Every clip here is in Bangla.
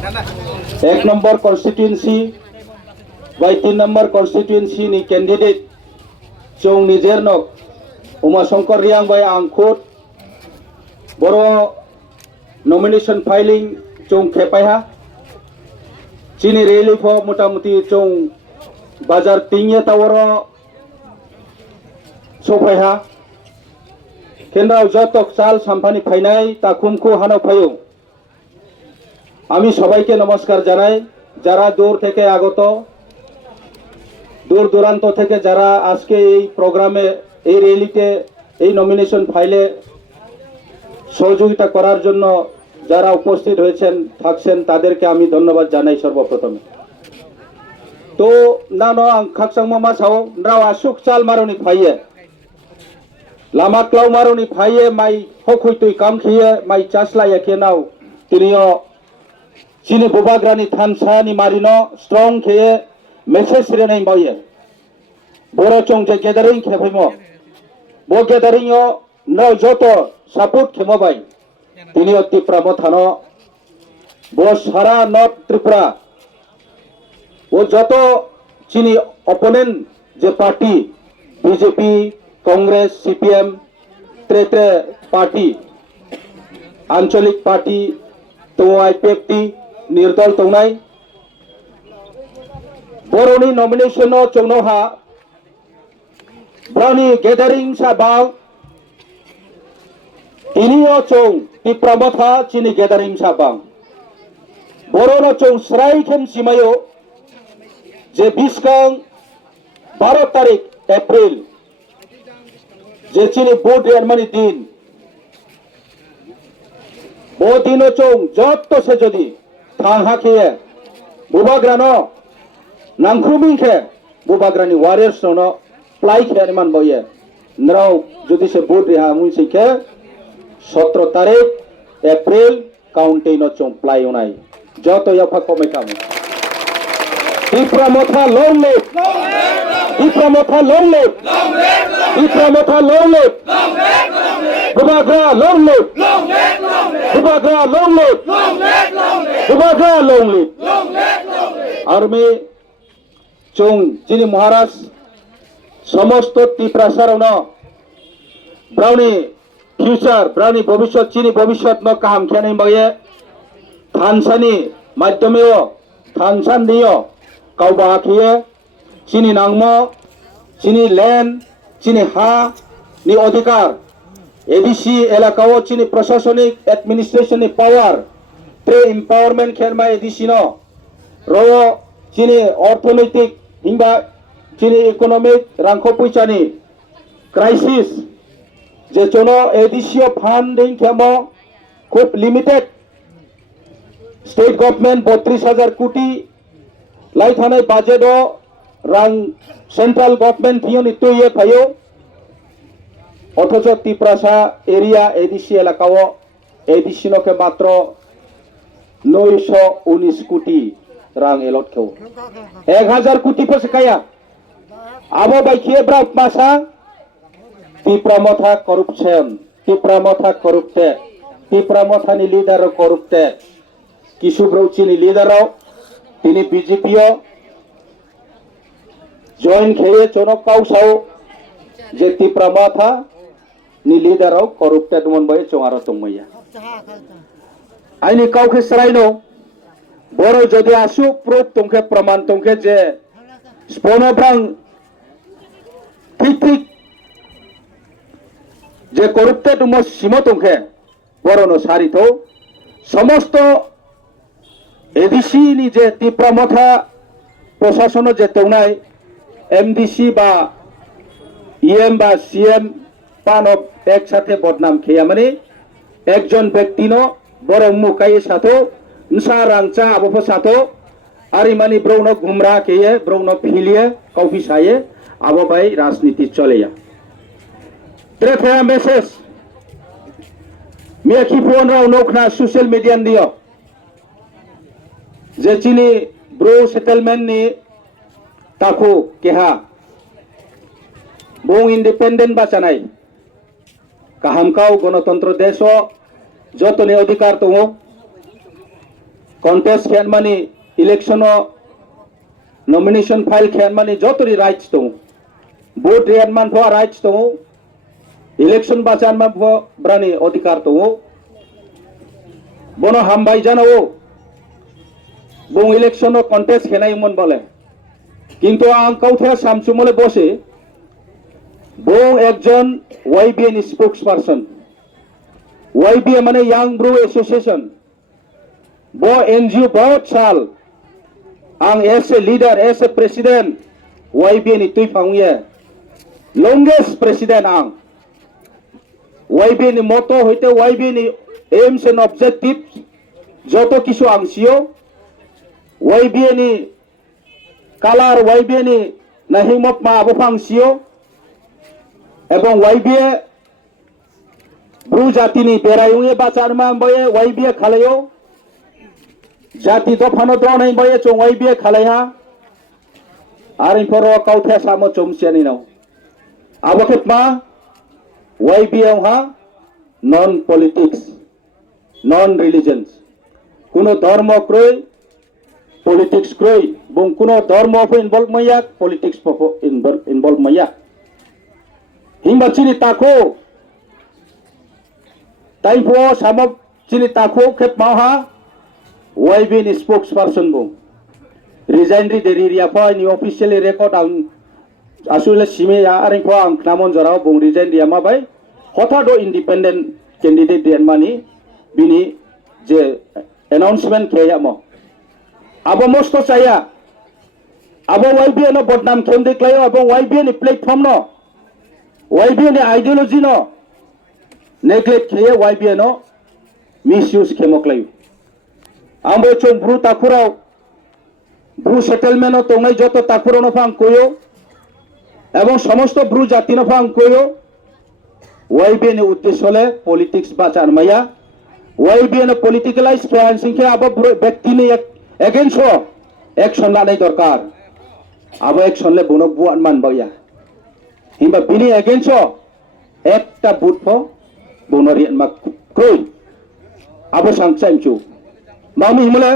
1 নম্বর কনস্টিটিউয়েন্সি বাই 3 নম্বর constituency ni candidate chung ni jernok Umasongkor Riang by angkut boro nomination filing chung khepaiha chini rally pho motamuti chung bazar tingye taworo sopaiha kendraw jotok sal sampani phainai ta khumkhu hano phayo আমি সবাইকে নমস্কার জানাই যারা দূর থেকে আগত দূর দূরান্ত থেকে যারা আজকে এই প্রোগ্রামে এই র্যালিতে এই নমিনেশন ফাইলে সহযোগিতা করার জন্য যারা উপস্থিত হয়েছেন থাকছেন তাদেরকে আমি ধন্যবাদ জানাই সর্বপ্রথমে তো না ন আং খাকসাং মামা সাও নাও আসুক চাল মারনি ফাইয়ে লামা ক্লাউ মারনি ফাইয়ে মাই হকুই তুই কাম খিয়ে মাই চাসলাইয়া কে নাও তিনিও chini bubagrani thansani marino strong kheye message sirenai boye boro chong je gathering khephaimo bo gathering o no joto support khemo bai tini oti pramothano bo sara north tripura o joto chini opponent je party bjp congress cpm tre party ancholik party to ipft निर्दल तौनाय बर'नि नमिनेशन चौनहा ब्राउनी गेदारिंग साबाव इनियो चौ तिप्रामथा चिनी गेदारिंग साबाव बर'नो चौ स्राय खेम सिमायो जे 20 गां 12 तारिख एप्रिल जे चिनी बोर्ड रेनमानी दिन बो दिनो चौ जत्तो से जदि थांहा खेये बुबाग्रानो नांख्रुमिंखे बुबाग्रानि वारियर्स नो प्लाई खेयानि मान बये नराव जुदि से बोर्ड रेहा मुंसिखे 17 तारिख एप्रिल काउंटे नो चों प्लाई उनाय जतो यफा कमेखामु इप्रामथा लंग लिव इप्रामथा लंग लिव इप्रामथा लंग लिव बुबाग्रा लंग लिव बुबाग्रा लंग लिव बुबाग्रा लंग लिव आर्मी चुं जिनि महाराज समस्त तिप्रासार न ब्राउनी फ्यूचर ब्राउनी भविष्य चिनि भविष्य न काम खेने बये थानसानी माध्यमेओ थानसान दियो काउबा खिये चिनि नांगमो चिनि लैंड चिनि हा नि अधिकार एडीसी एलाकाओ चिनि प्रशासनिक एडमिनिस्ट्रेशन पावर ट्रे एम्पावरमेंट खेरमा एडीसी नो रो चिनि अर्थनैतिक हिंबा चिनि इकोनॉमिक रांखो पैसानि क्राइसिस जे चनो एडीसी फंडिंग खेमो खूब लिमिटेड स्टेट गवर्नमेंट 32,000 कोटी लाई थानाय बाजेट रां सेंट्रल गवर्नमेंट फियोनि तुये फायो অথচ তিপ্রাসা এরিয়া এডিসি এলাকাও এডিসি নকে মাত্র 919 কোটি রাং এলট খেও 1000 কোটি পয়সা কায়া আবো বাইখিয়ে ব্রাক মাসা তিপ্রামথা করুপশন তিপ্রামথা করুপতে তিপ্রামথানি লিডার করুপতে কিশু ব্রৌচিনি লিডারও তিনি বিজেপিও জয়েন খেয়ে চনক কাউসাও যে Tipra Motha ni leaderau corrupted mon boy chongaro tongmaya aini kauke sraino boro jodi asu proof tongke praman tongke je sponobrang ঠিক যে corrupted mo simo tongke boro no sarito সমস্ত এডিসি ni je tipramotha প্রশাসন যে তংনাই এমডিসি বা ইএম বা সিএম পানব একসাথে বদনাম খেয়া মানে একজন ব্যক্তি ন বড় মুখাই সাথে নসা রাংচা আবফ সাথে আরি মানি ব্রৌন ঘুমরা খেয়ে ব্রৌন ফিলিয়ে কফি সায়ে আবো ভাই রাজনীতি চলেয়া ট্রেফে মেসেজ মিয়া কি ফোন রাও নকনা সোশ্যাল মিডিয়ান দিও যে চিনি ব্রো সেটেলমেন্ট নি তাকো কেহা বং ইন্ডিপেন্ডেন্ট বাঁচানাই কাহামকাও গণতন্ত্র দেশ যতনে অধিকার দङ contest khen mani election nomination file khen mani jotri rights to vote rian man pho rights to election bachan man pho brani odhikar to bono hambai janao bong election contest khenai mon bole কিন্তু আং কাউথা সামসুমলে বসে বং একজন ওয়াইবিএন স্পোক্সপারসন ওয়াইবিএ মানে ইয়াং ব্রু এসোসিয়েশন বো এনজিও বহুত সাল আং as a leader as a president YBN তুই ফাউয়ে লংগেস্ট প্রেসিডেন্ট আং ওয়াইবিএন মতো হইতে ওয়াইবিএন এইমস এন্ড অবজেক্টিভস যত কিছু আংসিও ওয়াইবিএন কালার ওয়াইবিএ নাহিমত মা আবফাংসিও এবং ওয়াইবিএ ব্রু জাতিনি বেরাইউয়ে বাচার মা বয়ে ওয়াইবিএ খালায়ও জাতি দফানো দ্রনাই বয়ে চং ওয়াইবিএ খালাইহা আর ইনফর কাউথা সামো চমসিয়ানি নাও আবখেত মা ওয়াইবিএ হা নন পলিটিক্স নন রিলিজিয়ন্স কোনো ধর্ম ক্রয় politics kroi bung kuno dharma pho involve maya politics pho involve maya himba chini takho tai pho samab chini takho khep ma ha YBN spokesperson bung resign ri deri ria pho ni officially record ang asule sime ya aring pho ang knamon jorao bung resign ria ma bai hotha do independent candidate den mani bini je announcement kheya mo abo mosto saya abo YBN no bodnam khem deklayo abo YBN platform no YBN ideology no neglect kheye YBN no misuse khemoklayo ambo chong bru takurao bru settlement no tongai joto takuro no phang koyo এবং সমস্ত ব্রু জাতি no phang koyo YBN uddeshole politics bachan maya YBN politicalize financing ke abo ব্যক্তি ni against action la nei dorkar abo action le bono buan man baya himba bini against ekta but pho bono rian mak koi abo sangcham chu mami himle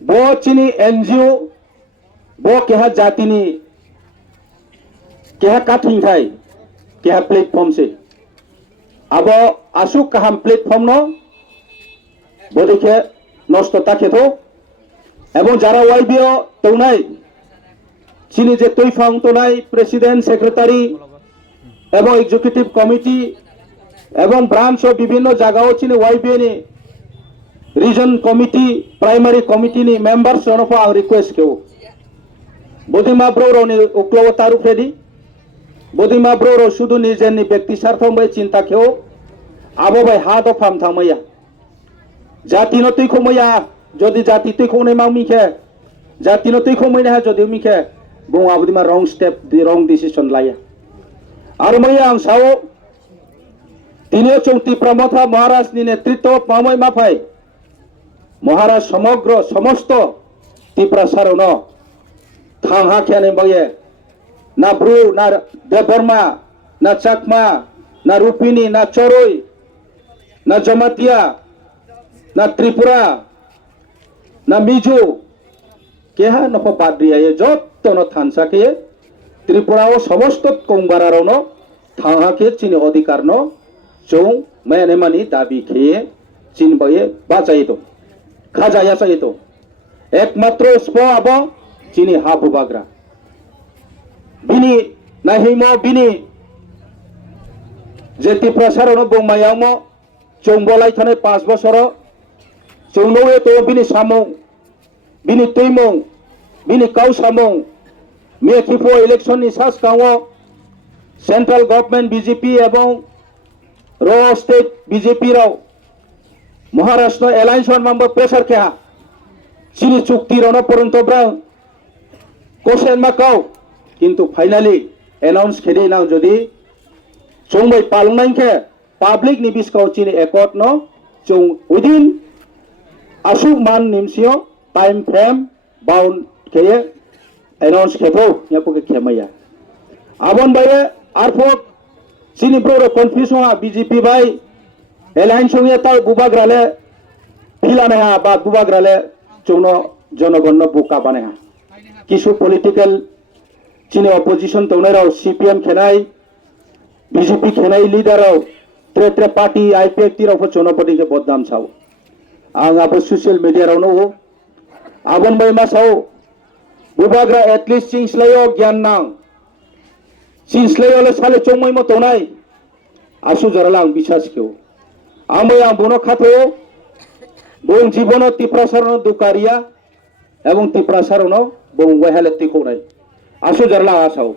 bo chini NGO bo keha jatini keha kathing thai keha platform se abo asuk kaham platform no bodike nosto take tho এবং যারা ওয়াইবিও তৌনাই চিনি যে তৈফাং তোনাই প্রেসিডেন্ট সেক্রেটারি এবং এক্সিকিউটিভ কমিটি এবং ব্রাঞ্চ ও বিভিন্ন জায়গাও চিনি ওয়াইবিএনি রিজন কমিটি প্রাইমারি কমিটি নি মেম্বার্স অনফ আং রিকোয়েস্ট কেউ বদিমা ব্রো নি উক্লব তারু ফেদি বদিমা ব্রো শুধু নিজেরনি ব্যক্তি স্বার্থ বাই চিন্তা কেউ আবো বাই হাত ফাম থামাইয়া জাতি নতুই খময়া যদি জাতি তুই খনে মাউমি খে জাতি ন তুই খমই না যদি মি খে বং আবদি মা রং স্টেপ দি রং ডিসিশন লায়া আর মাইয়া আং সাও তিনিও চৌতি প্রমথা মহারাজ নি নেতৃত্ব পামই মাফাই মহারাজ সমগ্র সমস্ত ত্রিপ্রাসারণ থাংহা খেনে বয়ে না ব্রু না দেববর্মা না চাকমা না রূপিনী না চরই না জমাতিয়া না ত্রিপুরা না মিজো কেহা নফ পাদ্রিয়া যত ন থানসাকে ত্রিপুরা ও সমস্ত কংবারার ন থাহাকে চিনি অধিকার ন চৌ মেনে মানি দাবি খেয়ে চিন বয়ে বাঁচাইতো খাজায়া চাইতো একমাত্র স্প আব চিনি হাবু বাগরা বিনি নাহিম বিনি যে ত্রিপ্রাসারণ বংমায়াম চৌবলাই থানে 5 বছর চৌনৌয়ে তো বিনি সামং বিনি তৈমং বিনি কাউ সামং মেখিফো ইলেকশন নি সাস কাও সেন্ট্রাল গভর্নমেন্ট বিজেপি এবং র স্টেট বিজেপি রাও মহারাষ্ট্র অ্যালায়েন্স মেম্বার প্রেসার কেহা চিনি চুক্তি রণ পর্যন্ত ব্রা কোশেন মাকাও কিন্তু ফাইনালি অ্যানাউন্স খেদি নাও যদি চৌবাই পালনাইখে পাবলিক নিবিসকাও চিনি একট ন চৌ উইদিন আসুক মান নিমসিও টাইম ফ্রেম বাউন্ড খেয়ে অ্যানাউন্স খেফো ইয়াপকে খেমাইয়া আবন বাইয়ে আরফক চিনি ব্রো কনফিউজ হওয়া বিজেপি বাই এলাইন সঙ্গে তার বুবাগ্রালে फिलाने हा बा बुबाग्राले चौनो जनगण बुका बाने हा किसु पॉलिटिकल चीनी अपोजिशन तौनाराव सीपीएम खेनाय बीजेपी खेनाय लीडराव त्रे त्रे पार्टी आईपीएफ तीराव चौनपटी के बदनाम साव आं अब सोशल मीडिया रावनो आबन बाय मासाव बुबाग्रा एटलिस्ट चिंसलायो ज्ञान नां चिंसलायो साले चौमाय मतौनाय आसु जराला आं বিশ্বাস केव आमै आं बनो खातो बं जीवन तिप्रासारन दुकारिया एवं तिप्रासारन बं वहाले तिकोनाय आसु जराला आसाव